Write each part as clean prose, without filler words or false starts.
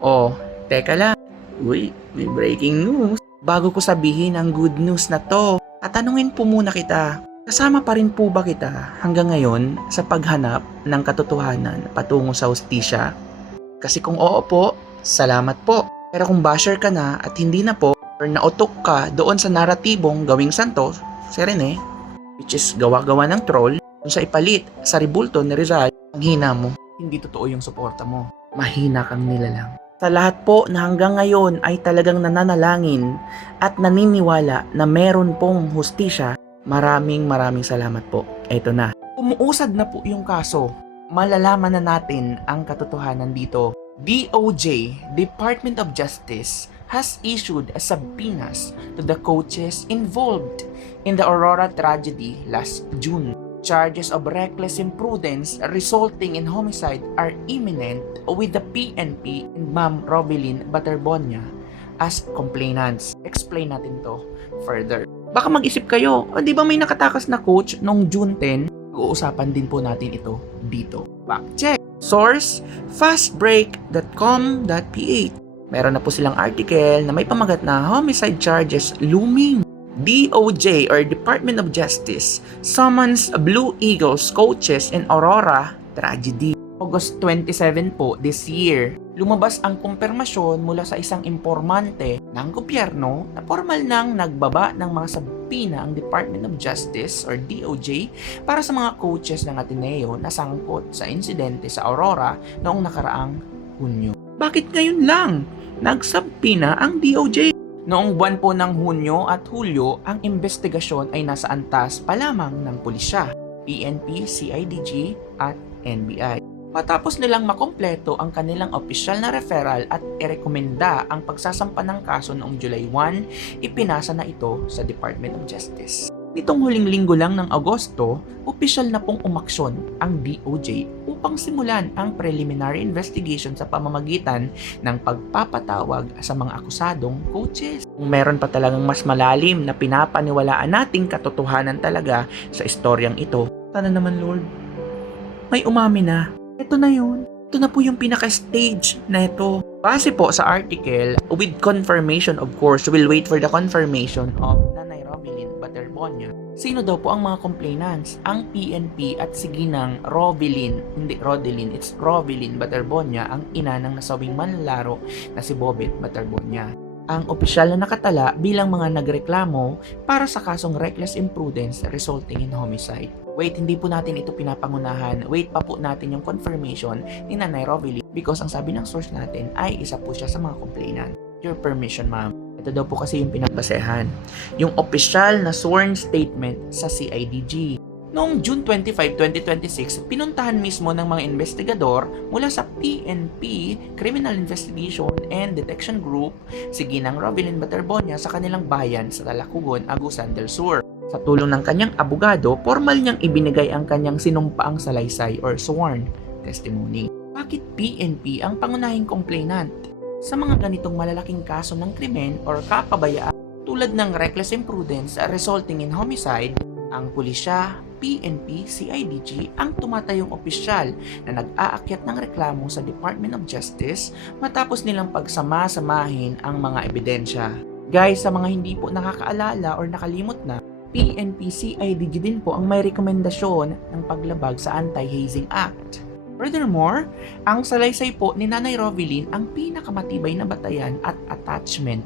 Oh, teka lang. Uy, may breaking news. Bago ko sabihin ang good news na to, tatanungin po muna kita. Kasama pa rin po ba kita hanggang ngayon sa paghanap ng katotohanan patungo sa hustisya? Kasi kung oo po, salamat po. Pero kung basher ka na at hindi na po, or nautok ka doon sa naratibong gawing santo, si Rene, which is gawa-gawa ng troll, kung sa ipalit sa ribulto ni Rizal, ang hina mo, hindi totoo yung suporta mo. Mahina kang nilalang. Sa lahat po na hanggang ngayon ay talagang nananalangin at naniniwala na meron pong hustisya, maraming salamat po. Eto na. Umuusad na po yung kaso. Malalaman na natin ang katotohanan dito. DOJ, Department of Justice, has issued a subpoenas to the coaches involved in the Aurora tragedy last June. Charges of reckless imprudence resulting in homicide are imminent with the PNP and Ma'am Rovelyn Baterbonia as complainants. Explain natin to further. Baka mag-isip kayo, di ba may nakatakas na coach noong June 10? Uusapan din po natin ito dito. Fact check. Source, fastbreak.com.ph. Meron na po silang article na may pamagat na homicide charges looming. DOJ or Department of Justice summons Blue Eagles coaches in Aurora tragedy. August 27 po this year, lumabas ang kumpirmasyon mula sa isang impormante ng gobyerno na formal nang nagbaba ng mga sabina ang Department of Justice or DOJ para sa mga coaches ng Ateneo na sangkot sa insidente sa Aurora noong nakaraang Hunyo. Bakit ngayon lang nagsabina ang DOJ? Noong buwan po ng Hunyo at Hulyo, ang investigasyon ay nasa antas pa lamang ng pulisya, PNP, CIDG at NBI. Matapos nilang makompleto ang kanilang opisyal na referral at irekomenda ang pagsasampa ng kaso noong July 1, ipinasa na ito sa Department of Justice. Nitong huling linggo lang ng Agosto, opisyal na pong umaksyon ang DOJ upang simulan ang preliminary investigation sa pamamagitan ng pagpapatawag sa mga akusadong coaches. Kung meron pa talagang mas malalim na pinapaniwalaan nating katotohanan talaga sa istoryang ito, sana naman Lord, may umami na. Ito na yun. Ito na po yung pinaka-stage na ito. Base po sa article, with confirmation of course, we'll wait for the confirmation of Nanay Rovelyn Baterbonia. Sino daw po ang mga complainants? Ang PNP at si Ginang Rovelyn, hindi Rodelyn, it's Rovelyn Baterbonia, ang ina ng nasawing manlalaro na si Bobet Baterbonia. Ang opisyal na nakatala bilang mga nagreklamo para sa kasong reckless imprudence resulting in homicide. Wait, hindi po natin ito pinapangunahan. Wait pa po natin yung confirmation ni Nanay Rovelyn because ang sabi ng source natin ay isa po siya sa mga complainant. Your permission, ma'am. Ito daw po kasi yung pinagbasehan. Yung opisyal na sworn statement sa CIDG. Noong June 25, 2026, pinuntahan mismo ng mga investigador mula sa PNP, Criminal Investigation and Detection Group, si Ginang Rovelyn Baterbonia sa kanilang bayan sa Talacugon, Agusan del Sur. Sa tulong ng kanyang abogado, formal niyang ibinigay ang kanyang sinumpaang salaysay or sworn testimony. Bakit PNP ang pangunahing complainant? Sa mga ganitong malalaking kaso ng krimen or kapabayaan tulad ng reckless imprudence resulting in homicide, ang pulisya, PNP, CIDG ang tumatayong opisyal na nag-aakyat ng reklamo sa Department of Justice matapos nilang pagsama-samahin ang mga ebidensya. Guys, sa mga hindi po nakakaalala or nakalimot na, PNP, CIDG din po ang may rekomendasyon ng paglabag sa Anti-Hazing Act. Furthermore, ang salaysay po ni Nanay Rovelyn ang pinakamatibay na batayan at attachment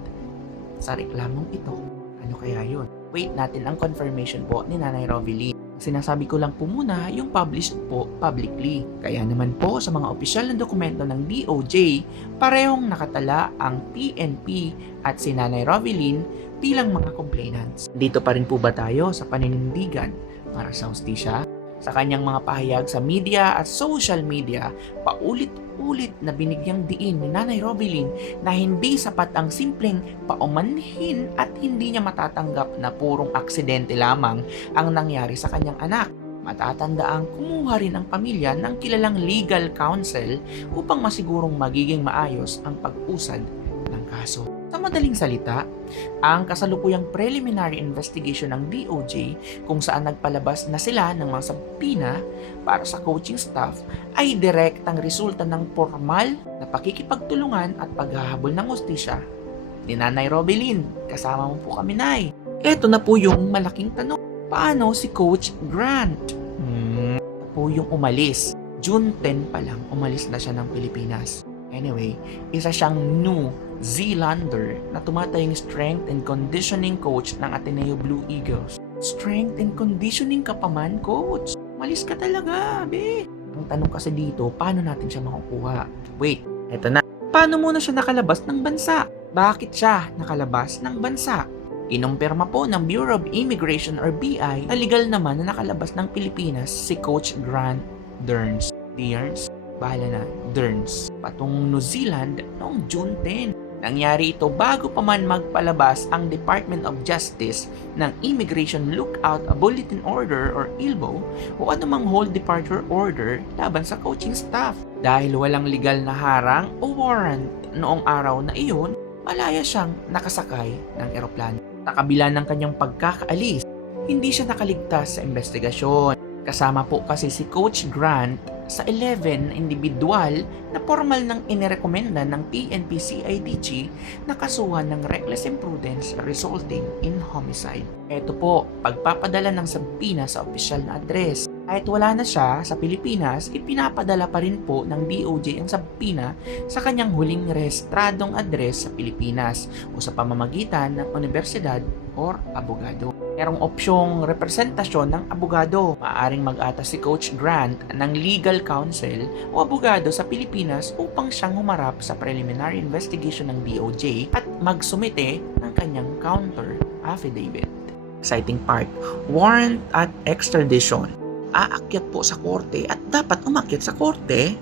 sa reklamong ito. Ano kaya yun? Wait natin ang confirmation po ni Nanay Rovelyn. Sinasabi ko lang po muna yung published po publicly. Kaya naman po sa mga opisyal na dokumento ng DOJ, parehong nakatala ang PNP at si Nanay Rovelyn bilang mga complainants. Dito pa rin po ba tayo sa paninindigan para sa hustisya? Sa kanyang mga pahayag sa media at social media, paulit-ulit na binigyang diin ni Nanay Rovelyn na hindi sapat ang simpleng paumanhin at hindi niya matatanggap na purong aksidente lamang ang nangyari sa kanyang anak. Matatandaang kumuha rin ang pamilya ng kilalang legal counsel upang masigurong magiging maayos ang pag-usad ng kaso. Sa madaling salita, ang kasalukuyang preliminary investigation ng DOJ kung saan nagpalabas na sila ng mga subpoena para sa coaching staff ay direktang resulta ng formal na pakikipagtulungan at paghahabol ng hustisya ni Nanay Robelyn. Kasama mo po kami, Nay. Ito na po yung malaking tanong. Paano si Coach Grant? Ito po yung umalis. June 10 pa lang, umalis na siya ng Pilipinas. Anyway, isa siyang New Zealander na tumatayong strength and conditioning coach ng Ateneo Blue Eagles. Strength and conditioning ka pa man, coach? Malis ka talaga, be. Ang tanong kasi dito, paano natin siya makukuha? Wait, eto na. Paano muna siya nakalabas ng bansa? Bakit siya nakalabas ng bansa? Kinumpirma po ng Bureau of Immigration or BI na legal naman na nakalabas ng Pilipinas si Coach Grant Derns. Bahala na, Derns, patungong New Zealand noong June 10. Nangyari ito bago pa man magpalabas ang Department of Justice ng Immigration Lookout Bulletin Order or ILBO o anumang hold departure order laban sa coaching staff. Dahil walang legal na harang o warrant noong araw na iyon, malaya siyang nakasakay ng eroplano. Sa kabila ng kanyang pagkakaalis, hindi siya nakaligtas sa investigasyon. Kasama po kasi si Coach Grant sa 11 na individual na formal nang inirekomenda ng PNP CIDG na kasuhan ng reckless imprudence resulting in homicide. Ito po, pagpapadala ng subpoena sa opisyal na address. Kahit wala na siya sa Pilipinas, ipinapadala pa rin po ng DOJ ang subpoena sa kanyang huling rehistradong address sa Pilipinas o sa pamamagitan ng universidad or abogado. Merong opsyong representasyon ng abogado. Maaaring mag-atas si Coach Grant ng legal counsel o abogado sa Pilipinas upang siyang humarap sa preliminary investigation ng DOJ at magsumite ng kanyang counter affidavit. Exciting part, warrant at extradition. Aakyat po sa korte at dapat umakyat sa korte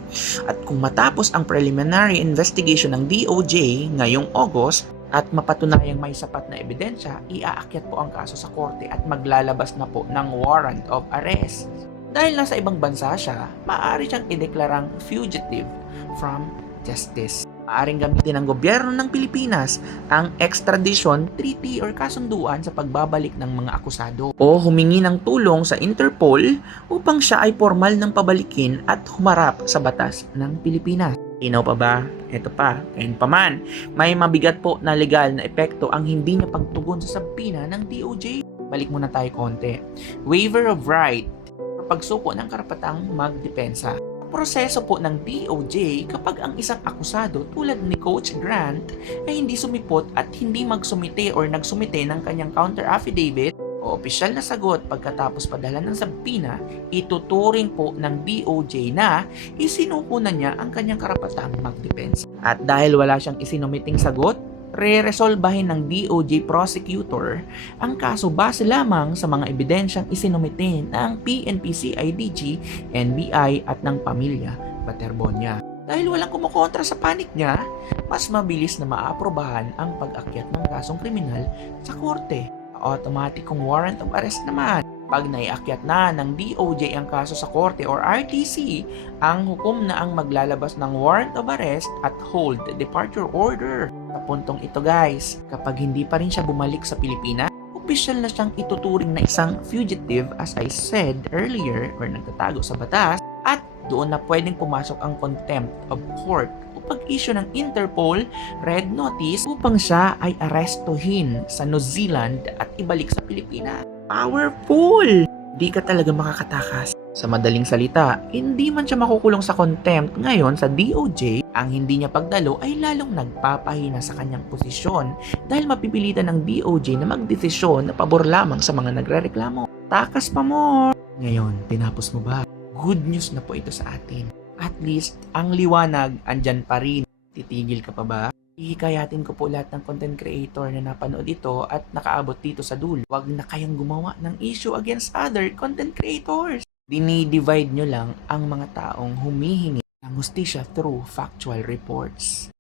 at kung matapos ang preliminary investigation ng DOJ ngayong August at mapatunayang may sapat na ebidensya, iaakyat po ang kaso sa korte at maglalabas na po ng warrant of arrest. Dahil nasa ibang bansa siya, maaari siyang ideklarang fugitive from justice. Maaaring gamitin ng gobyerno ng Pilipinas ang extradition treaty or kasunduan sa pagbabalik ng mga akusado o humingi ng tulong sa Interpol upang siya ay formal ng pabalikin at humarap sa batas ng Pilipinas. Inaw pa ba? Ito pa, ayun pa man, may mabigat po na legal na epekto ang hindi niya pagtugon sa subpoena ng DOJ. Balik muna tayo konti. Waiver of right o pagsuko ng karapatang magdepensa. Proseso po ng DOJ kapag ang isang akusado tulad ni Coach Grant ay hindi sumipot at hindi magsumite or nagsumite ng kanyang counter affidavit o opisyal na sagot pagkatapos padala ng subpoena, ituturing po ng DOJ na isinuko na niya ang kanyang karapatang magdepensa. At dahil wala siyang isinumiting sagot, re-resolbahin ng DOJ prosecutor ang kaso base lamang sa mga ebidensyang isinumitin ng PNP CIDG, NBI at ng pamilya Baterbonia. Dahil walang kumukontra sa panig niya, mas mabilis na maaprobahan ang pag-akyat ng kasong kriminal sa korte. Automatikong warrant of arrest naman. Pag naiakyat na ng DOJ ang kaso sa korte or RTC, ang hukom na ang maglalabas ng warrant of arrest at hold departure order. Sa puntong ito guys, kapag hindi pa rin siya bumalik sa Pilipinas, opisyal na siyang ituturing na isang fugitive as I said earlier or nagtatago sa batas at doon na pwedeng pumasok ang contempt of court o pag-issue ng Interpol red notice upang siya ay arestuhin sa New Zealand at ibalik sa Pilipinas. Powerful! Di ka talaga makakatakas. Sa madaling salita, hindi man siya makukulong sa contempt ngayon sa DOJ, ang hindi niya pagdalo ay lalong nagpapahina sa kanyang posisyon dahil mapipilitan ng DOJ na magdesisyon na pabor lamang sa mga nagrereklamo. Takas pa more! Ngayon, tinapos mo ba? Good news na po ito sa atin. At least, ang liwanag andyan pa rin. Titigil ka pa ba? Hihikayatin ko po lahat ng content creator na napanood ito at nakaabot dito sa dulo. Huwag na kayong gumawa ng issue against other content creators. Dinidivide nyo lang ang mga taong humihingi ng hustisya through factual reports.